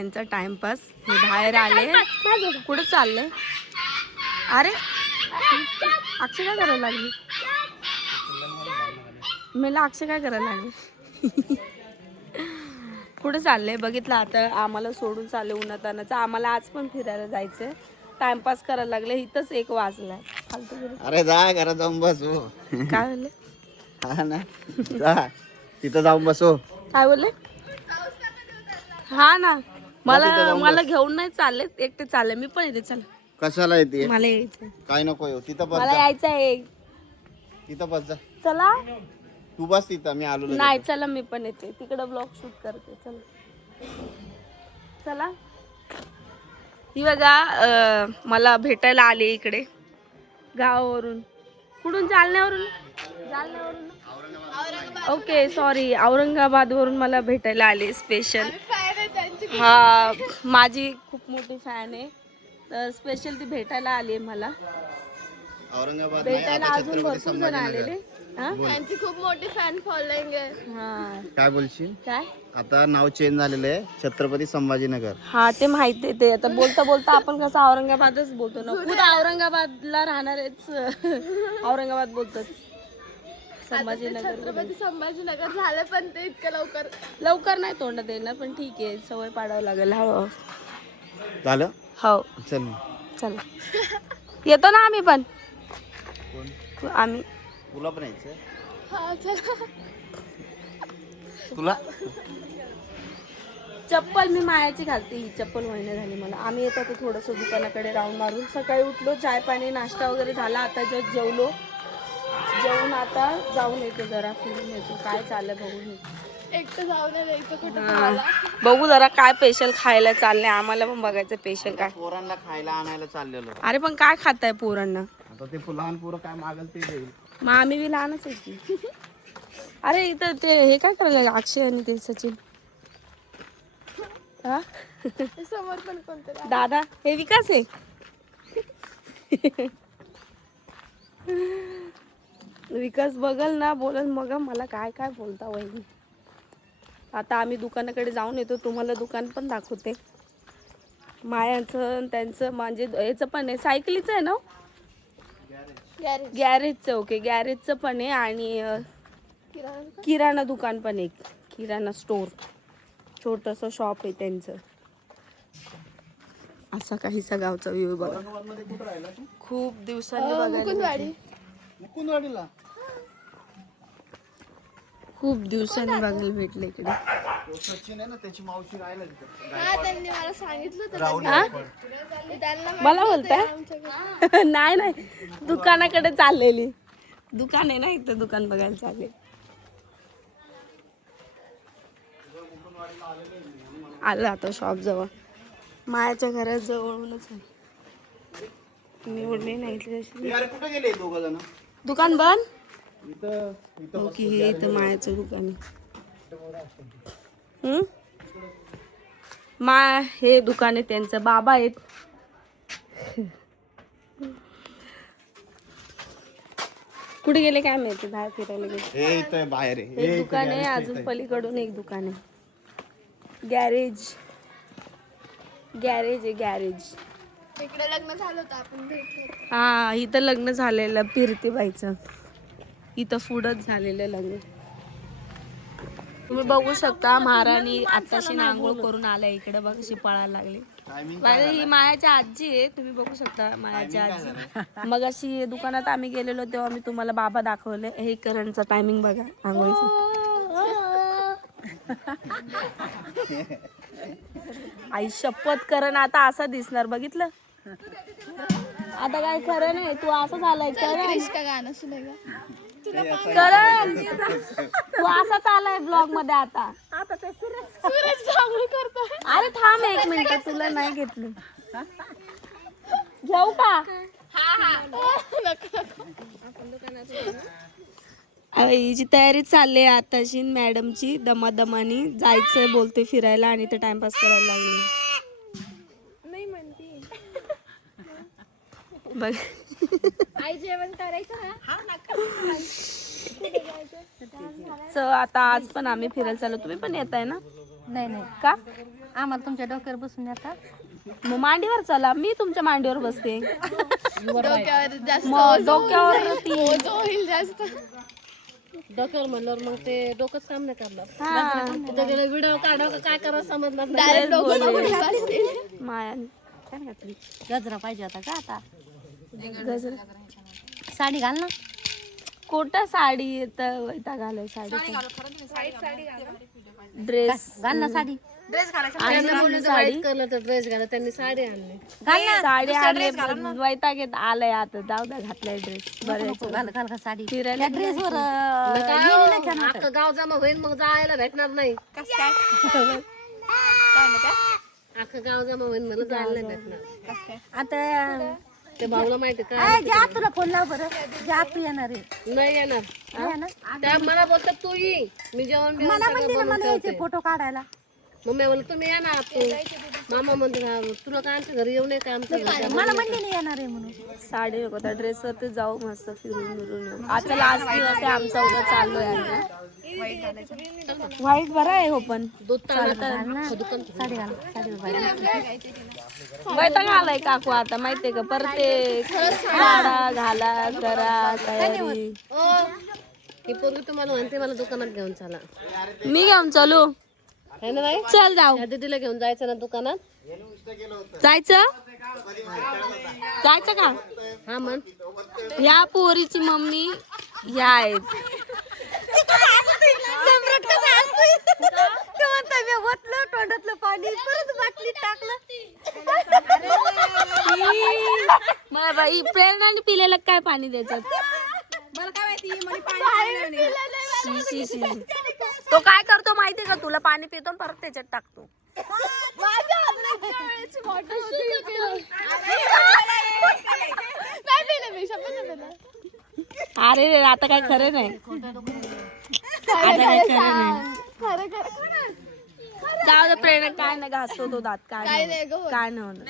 यांचा टाइमपास. हे बाहेर आले. कुठं चाललंय? अरे अक्षय काय करायला लागली? मला अक्षय काय करायला लागली? कुठं चाललंय बघितलं. आता आम्हाला सोडून चालले उन्हातानाचं. आम्हाला आज पण फिरायला जायचंय. टाइमपास करायला लागले. इथंच 1 वाजलाय. फालतू घरी. अरे जा घरात जाऊन बसू. काय बोलले? हा ना, जा तिथं जाऊन बसू. काय बोलले? हा ना, मला घेऊन नाही चालले, एकटे चालले. मी पण येते. चल. कशाला येते? मला यायचंय. काय नको येऊ. तिथं बस मला जा. यायचं आहे. तिथं बस जा. चला. तू बस तिथं, मी आलो लगेच. नाही चला, मी पण येते. तिकडं ब्लॉग शूट करते. चला चला. ही बघा मला भेटायला आले इकडे गावावरून. कुठून? जालन्यावरून. ओके सॉरी, औरंगाबाद वरून मला भेटायला आले स्पेशल. हा, माझी खूप मोठी फॅन आहे, तर स्पेशल ती भेटायला आली आहे मला. औरंगाबाद भेटायला अजून भरपूर जण आलेले. त्यांची खूप मोठी फॅन फॉलोइंग आहे. हा. काय बोलशील? काय? आता नाव चेंज झालेलं आहे, छत्रपती संभाजीनगर. हा ते माहिती आहे. ते आता बोलता बोलता आपण कसं औरंगाबादच बोलतो ना. खुद औरंगाबादला राहणारेच औरंगाबाद बोलतात. संभाजीनगर. छत्रपती संभाजीनगर झालं, पण ते इतकं लवकर नाही तोंडात येणार, पण ठीक आहे, सवय पाडावं लागेल. हो झालं. हो चल चला. येतो ना आम्ही पण. आम्ही तुला पण यायचं? हा चला. तुला चप्पल मी मायाची घालते. ही चप्पल महिने झाली मला. आम्ही येतो तर थोडंसं दुकानाकडे राऊंड मारून. सकाळी उठलो, चाय पाणी नाश्ता वगैरे झाला. आता जस्ट जेवून आता जाऊन येतो, जरा फिरून येतो. काय चाललंय बघून येतो. एकटं जाऊन यायचं कुठं. बघू जरा काय स्पेशल खायला चाललंय. आम्हाला पण बघायचं स्पेशल काय. पोरांना खायला आणायला चाललेलो. अरे पण काय खाताय पोरांना? आता ते लहान पोरं काय मागल ते देईल. मग आम्ही बी लहानच आहे की. अरे इथं ते हे काय करायला अक्षय आणि ते सचिन. हा समोर पण कोणतं दादा, हे विकास आहे. विकास बघल ना, बोलल मग मला काय काय बोलता वहिनी. आता आम्ही दुकानाकडे जाऊन येतो. तुम्हाला दुकान पण दाखवते. मायाचं त्यांचं म्हणजे याचं पण आहे, सायकलीचं आहे ना, गॅरेजचं. ओके, गॅरेजचं पण आहे. आणि किराणा दुकान पण आहे. किराणा स्टोर, छोटंसं शॉप आहे त्यांचं. असा काहीसा गावचा व्ह्यू बघा. खूप दिवसांनी बघायला. मुकुंदवाडीला खूप दिवसांनी बघायला भेटले इकडे. सचिन आहे ना, त्याची मावशी राहिला तिथं. हा, त्यांनी मला सांगितलं होतं. त्यांना मला बोलताय? नाही नाही, दुकानाकडे चाललेली. दुकान आहे ना इथं, दुकान बघायला चालले. आलं आता शॉप जवळ. मायाच्या घरात जवळूनच आहे. निवडले नाही कुठे गेले दोघं जण? दुकान बंद. इथं ओके, हे इथं मायाचं दुकान आहे. हे दुकान आहे त्यांचं. बाबा आहेत. कुठे गेले काय माहिती, बाहेर फिरायला गेले. हे इथं बाहेर आहे. एक दुकान आहे, अजून पलीकडून एक दुकान आहे. गॅरेज आहे, गॅरेज. इकडे लग्न झालं होतं, आपण भेटलो. हा, इथं लग्न झालेलं कीर्तीबाईचं. इथं पुढंच झालेलं लग्न. तुम्ही बघू शकता, महाराणी आत्ताशी आंघोळ करून आल्या इकडे. बघ कशी पळायला लागली. ही मायाची आजी आहे, तुम्ही बघू शकता मायाची आजी. मग अशी दुकानात आम्ही गेलेलो तेव्हा मी तुम्हाला बाबा दाखवले. हे करणचं टायमिंग बघा आंघोळीचं. आई शपथ, करण आता असा दिसणार, बघितलं. आता काय खरं नाही, तू असं झालाय. का गाणं सुने का? करण तू असा चालाय ब्लॉग मध्ये. आता ते सूरज चांगली करतो. अरे थांब 1 मिनिट, तुला नाही घेतलं. घेऊ का? हिची तयारी चालली आहे आताशी. मॅडमची दमादमानी जायचंय बोलते फिरायला, आणि ते टाइमपास करायला लागले. नाही म्हणती बघ. आई जेवण करायचं आता आज पण आम्ही फिरायला चाललो. तुम्ही पण येताय ना? नाही का? आम्हाला तुमच्या डोक्यावर बसून येतात. मग मांडीवर चला, मी तुमच्या मांडीवर बसते. डोक्यावर जास्त मग डोक्यावर ती ओझं होईल जास्त. डोक्यावर म्हणल्यावर मग ते डोकंच काम नाही करणार. हा व्हिडिओ काढा काय करा समजणार नाही. डायरेक्ट डोकं माया छान घातली. गजरा पाहिजे होता का आता? गजर साडी घाल ना. कोटा साडी येत वैता घालाय साडी ड्रेस घाल ना साडी. साडी कलरचा ड्रेस घाला. त्यांनी साडी आणली. साडी आणले वैता घेत आलंय आता. जाऊ द्या, घातलाय ड्रेस बरं. घाल घाल घाल साडी. फिरायला ड्रेसवर अख्खं गाव जमा होईल मग जायला भेटणार नाही. अख्खं गाव जमा होईल मला जायला नाही भेटणार. आता ते भाऊला माहिती काय जा तुला फोन लाव बरं. जा तू येणार आहे. नाही येणार. त्या मला बोलतात तू ये, मी जेवण फोटो काढायला. मग मी म्हणलं तुम्ही या ना. तू मामा म्हणतो तुला काय आमच्या घरी येऊ नये का आमच्या घरी? मला म्हणले नाही येणार आहे म्हणून. साडी नको त्या ड्रेसवरती जाऊ मस्त फिरून मिरून येऊ. आजचा लास्ट दिवस आहे आमचा. उद्या चाललोय आम्ही. व्हाईट बरा आहे हो पण दूध साडी घाल. वैताग आलाय काकू आता माहितीये का. परत ते काढा घाला करा तयारी. ही पोरगी तुम्हाला म्हणते मला दुकानात घेऊन चला. मी घेऊन चालू. है ना बाई? चल जाऊ. त्या दीदीला घेऊन जायचं ना दुकानात. जायचं जायचं का? हा म्हण. या पोरीची मम्मी ह्या आहेत. तोंडातलं पाणी परत बाटलीत टाकलं. मला बाई प्रेरणाने पिलेलं काय पाणी द्यायचं. मला काय माहिती शी, शी, शी. तो काय करतो माहितीये का तुला. पाणी पितो आणि परत त्याच्यात टाकतो. अरे रे, आता काय खरं नाही. आता काय खरं नाही. जाऊ दे प्रेरणा. काय नाही घासतो तो दात. काय नाही काय नाही होणार.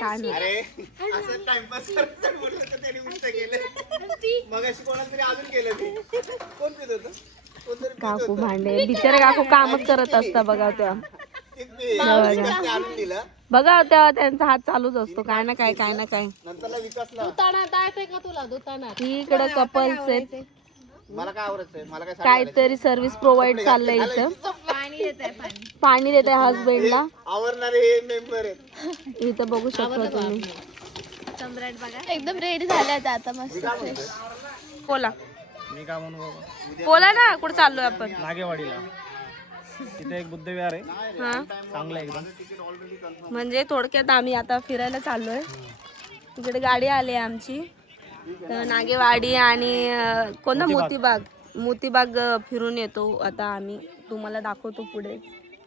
काय नाही. अरे असं टाइमपास करायचं म्हटलं तर त्याने उलट केलं. मग अशी कोणाला तरी अजून केलं ते. कोण पित होतं? कोणतरी काकू भांडे बिचारे काकू कामच करत असता. बघा त्या आणून दिलं. बघा त्या त्यांचा हात चालूच असतो. काय ना काय काय ना काय. नंतरला विकासला दुकानात आहे का तुला दुकानात? इकडे कपल्स आहेत. मला काय आवडत मला काय काहीतरी सर्व्हिस प्रोव्हाइड चाललंय इथं. पाणी देत आहे हसबेंडला. आवडणारे हे मेंबर आहेत. इथं बघू शकता तुम्ही. एकदम रेडी झाल्यात आता मस्त. बोला मी काय म्हणू बाबा, बोला ना. कुठे चाललोय आपण. नागेवाडीला तिथे एक बुद्धविहार आहे, हा चांगलं आहे एकदम. म्हणजे थोडक्यात आम्ही आता फिरायला चाललोय. तिकडे गाडी आली आहे आमची. तर नागेवाडी आणि कोणता मोतीबाग फिरून येतो आता आम्ही. तुम्हाला दाखवतो पुढे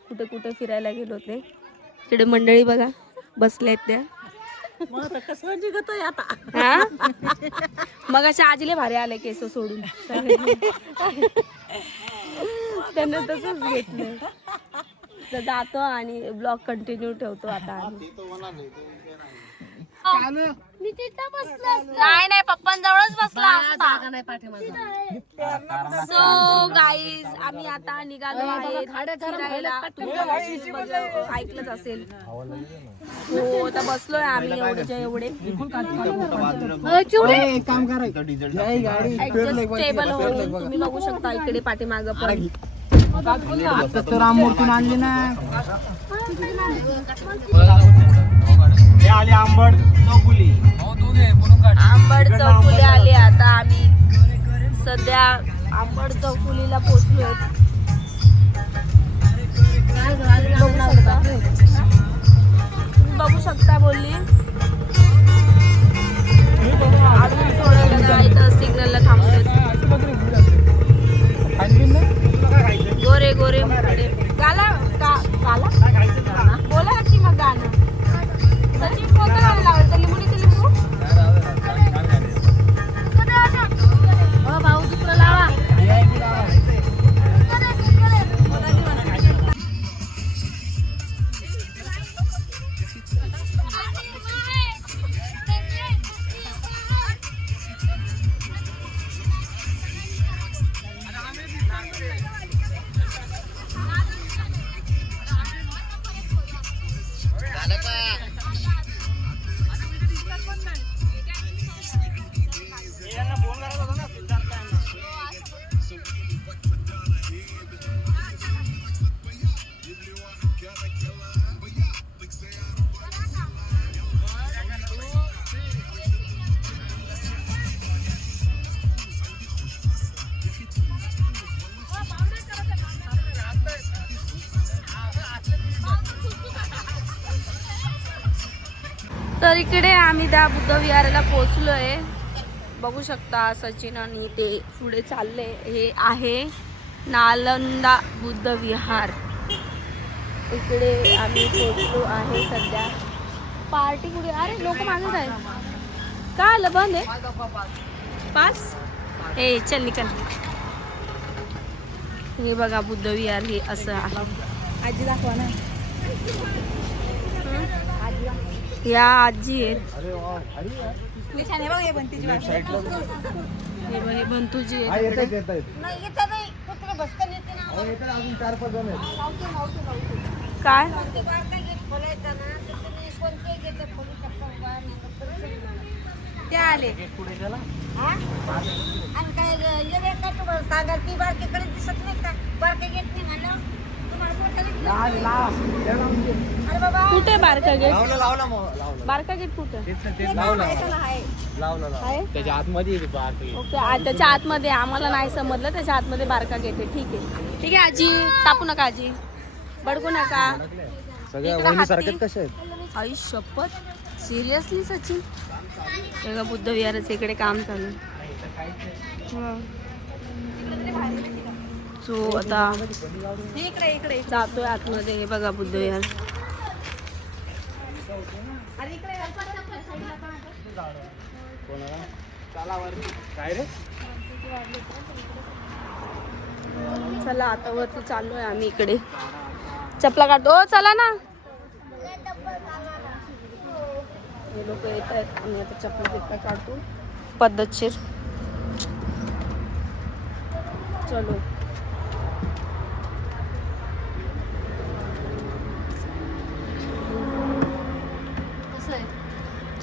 कुठे कुठे फिरायला गेलो ते. तिकडे मंडळी बघा बसल्यात त्या. हा मग अशा आजीले भारी आले केस सोडून. त्यांना तसंच घेतलं. तर जातो आणि ब्लॉग कंटिन्यू ठेवतो आता आम्ही. नाही नाही पप्पांजवळच बसला असता. नाही पाठीमागं. सो गाईज आम्ही आता निघालो आहे फिरायला. तुम्ही ऐकलंच असेल. हो आता बसलोय आम्ही एवढेच्या एवढे. टेबल होऊन तुम्ही बघू शकता इकडे पाठीमागं पण. राममूर्ती आणली ना. हे आले आंबड चौफुली. आंबड चौफुली आले. आता आम्ही सध्या आंबड चौफुलीला पोहोचलोय. बघू शकता बोलली. अजून थोडं इथं सिग्नलला थांबतोय. गोरे गोरे गाला गाला बोला की मग गाणं. सचिन कोणतं गाणं लावायचं. लिंबुडीचं लिंबू. हो भाऊ दुसरं लावा. तर इकडे आम्ही त्या बुद्ध विहाराला पोहोचलोय. बघू शकता सचिन आणि ते पुढे चालले. हे आहे नालंदा बुद्ध विहार. इकडे आम्ही पोहोचलो आहे सध्या. पार्टी कुठे? अरे लोक मागत आहे. का आलं बंद आहे पास? ए चल निकल. हे बघा बुद्ध विहार हे असं आहे. आजी दाखवा ना. या आजी आहेत. छान आहे बघ हे बनतीची वाट. हे बघ हे बंतूजी आहेत. काय ते आले. कुठे बारका गेट? लावला बारका गेट कुठे त्याच्या आतमध्ये ओके. त्याच्या आतमध्ये आम्हाला नाही समजलं. त्याच्या आतमध्ये बारका गेट आहे. ठीक आहे ठीक आहे. आजी तापू नका. आजी बडकू नका. सगळ्या इकडे वहिनी सारख्याच हाती. कशा आहेत? आई शपथ सिरियसली सचिन? बघा बुद्ध विहाराचं इकडे काम चालू आहे. सो आता इकडे इकडे जातोय आतमध्ये. हे बघा बुद्ध विहार. काय रे? चला आता वरती चाललोय आम्ही. इकडे चपला काढतो. चला ना. हे लोक येत आहेत. आम्ही आता चपला बिपला काढतो पद्धतशीर. चलो.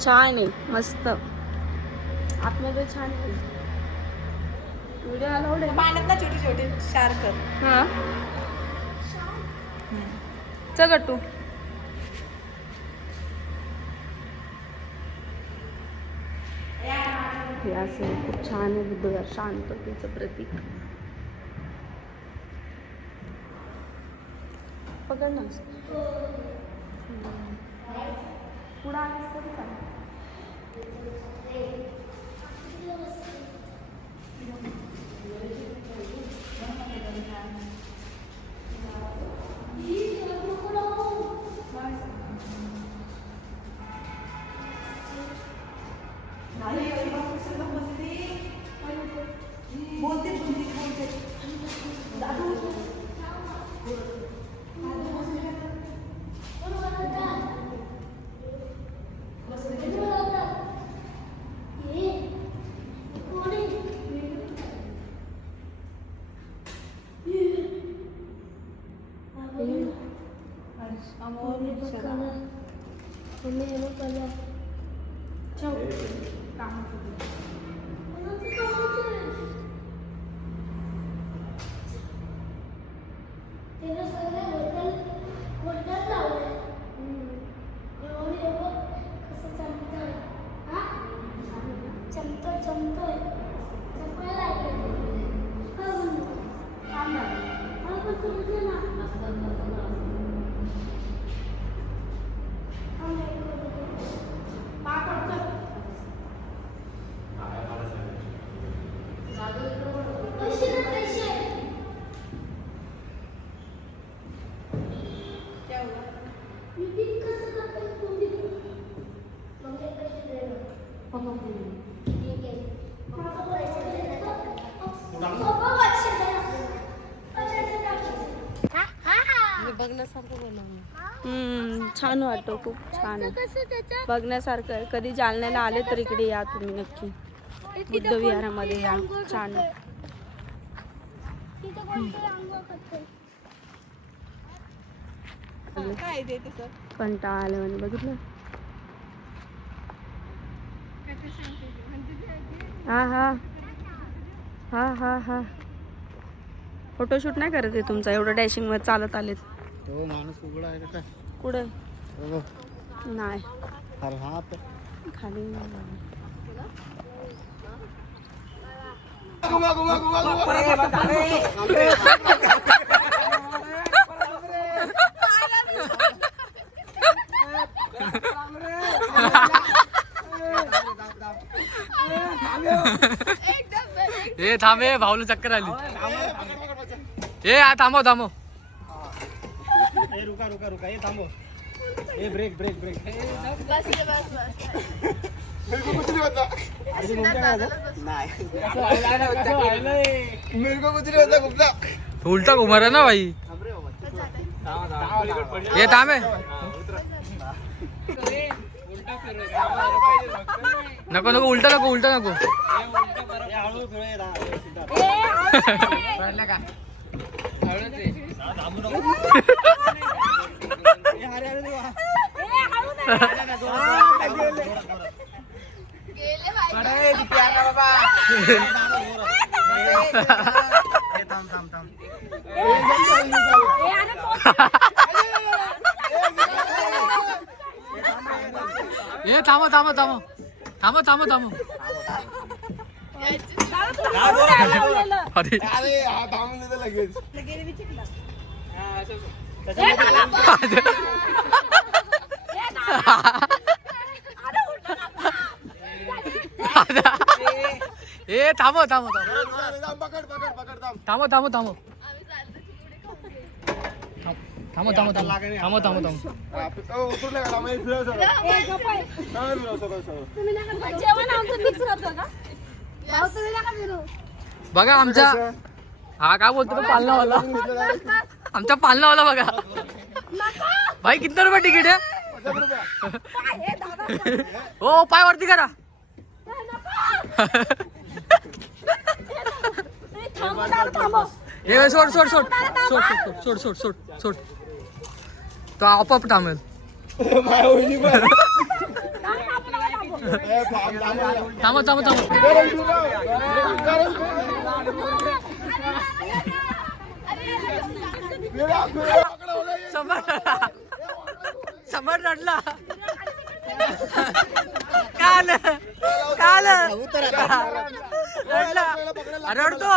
छान आहे मस्त. आतमध्ये छान आहे. व्हिडिओ अलाउड आहे. पाण्यात ना छोटे छोटे शार्क. हा चल गट्टू. हे असं खूप छान आहे बुद्ध विहार. शांततेचं प्रतीक. पकड ना. पुढं आलीस तरी चालेल. छान वाटतं. खूप छान आहे. बघण्यासारखं आहे. कधी जालन्याला आले तर इकडे या तुम्ही नक्की. बुद्ध विहारामध्ये या. छान आहे. काय ते सर? कंटाळा आलं म्हणे. बघितलं. हा हा हा हा हा. फोटोशूट नाही करत आहे तुमचा? एवढं डॅशिंग वर चालत आलेत. तो माणूस उघडा आहे का? कुठे? नाही अरे हा तर खाली. ए थांबे भाऊला चक्कर आली ए थांबव थांबव ए रुका रुका रुका ए थांबो ए ब्रेक ब्रेक ब्रेक बस रे, बस मेरे को कुछ नहीं होता अरे मुंग्या काय नाही कसं व्हायलंय मेरे को कुछ नहीं होता गुप्ता उलटा घुमा रहा ना भाई ये थांबे नको नको उलटा नको उलटा नको ए हळू फिरव ए सिद्धार्थ ए अरे अरे देवा गेले बाई. ए थांबव थांबव थांबव थांबव थांबव थांबव अरे अरे हा थांबून देतो लगेच ए थांबव थांबव पकड पकड पकड थांब थांबव थांबव थांबव आम्ही चालतो थांबव पुढे. थांबव थांबव थांबव थांबव उतरले का मग फिरव सरळ फिरव सरळ सरळ जेवण आमचं मिक्स होतं का भाऊ, तुम्ही नका फिरू. बघा आमचा हा काय बोलतो तो पालनावाला आमचा पालनावाला बघा भाई कितना रुपये तिकीट आहे हो पाय वरती करा हे सोड सोड सोड सोड सोड सोड सोड सोड तो आपोआप थांबेल माझ्या वहिनी पण थांबा थांबा थांबा समर रडला काल काल रडला रडतो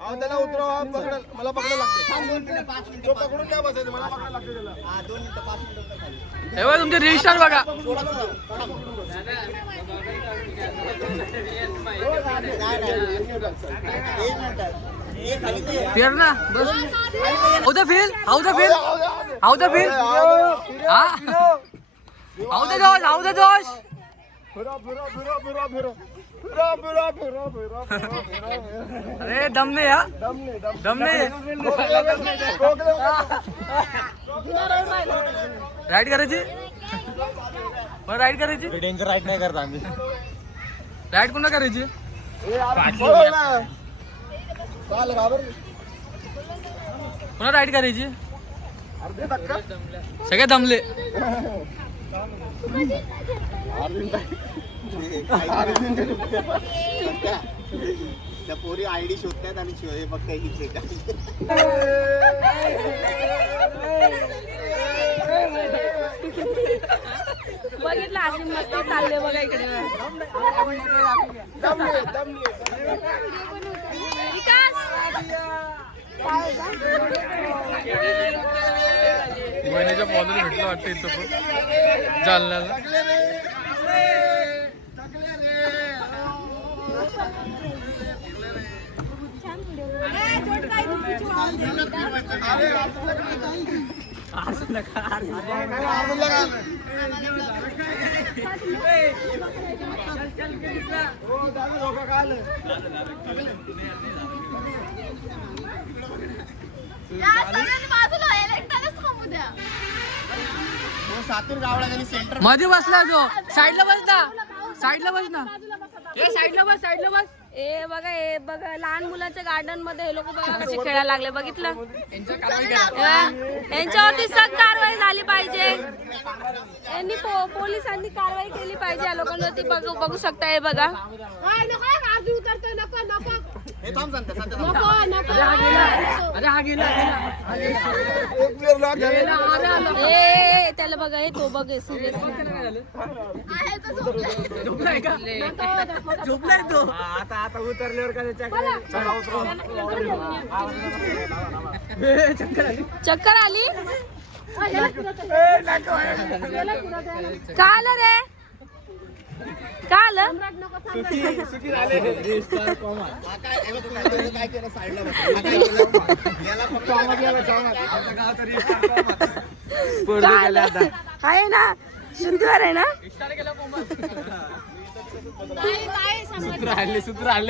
अहो त्याला उतरव हा पकडेल मला पकडायला लागतं 5 मिनिटं तो पकडून नाही बसायचं मला पकडायला लागतं त्याला 2 मिनिटं 5 मिनिटं खाली हे बघ तुमचे रजिस्टर बघा फिर ना बस how the feel how the feel how the feel हा हाऊ द जोश हाऊ द जोश फिरो फिरो फिरो फिरो फिरो फिरो फिरो फिरो फिरो फिरो अरे दम नहीं हा दम नहीं राईड करायची मग राईड करायची डेंजर राईड नाही करत आम्ही राईड कोणा करायची कोणा राईड करायची सगळे दमले त्या पोरी आयडी शोधतात आणि हे फक्त हीच आहे का बघितलं अशी मस्ती चालले बघा इकडे विकास बहिणीच्या बॉलर भेटलं वाटतं इथं पण जालन्याला सातूर गावला त्यांनी सेंटर मध्ये बसला तो साईडला बस ना साईडला बस ना ए साईडला बस साईडला बस ए बघा हे बघा लहान मुलांच्या गार्डन मध्ये हे लोक बघा कसे खेळायला लागले बघितलं यांच्यावरती सक्त कारवाई झाली पाहिजे यांनी पोलिसांनी कारवाई केली पाहिजे या लोकांवरती बघू शकता हे बघा हे थांब सांगता अरे हा गेला ए त्याला बघा हे तो बघ सिरियस झोपलाय तो आता उतरल्यावर का चक्कर आली का आलं रे सुखी झाले. हा काय हे बघ, तुम्ही काय केलं साईडला बसला. हा काय केलं? याला फक्त आमचं गावाचं restart कॉमा. आहे ना सुंदर आहे ना काय सांगायचं? सूत्र आणले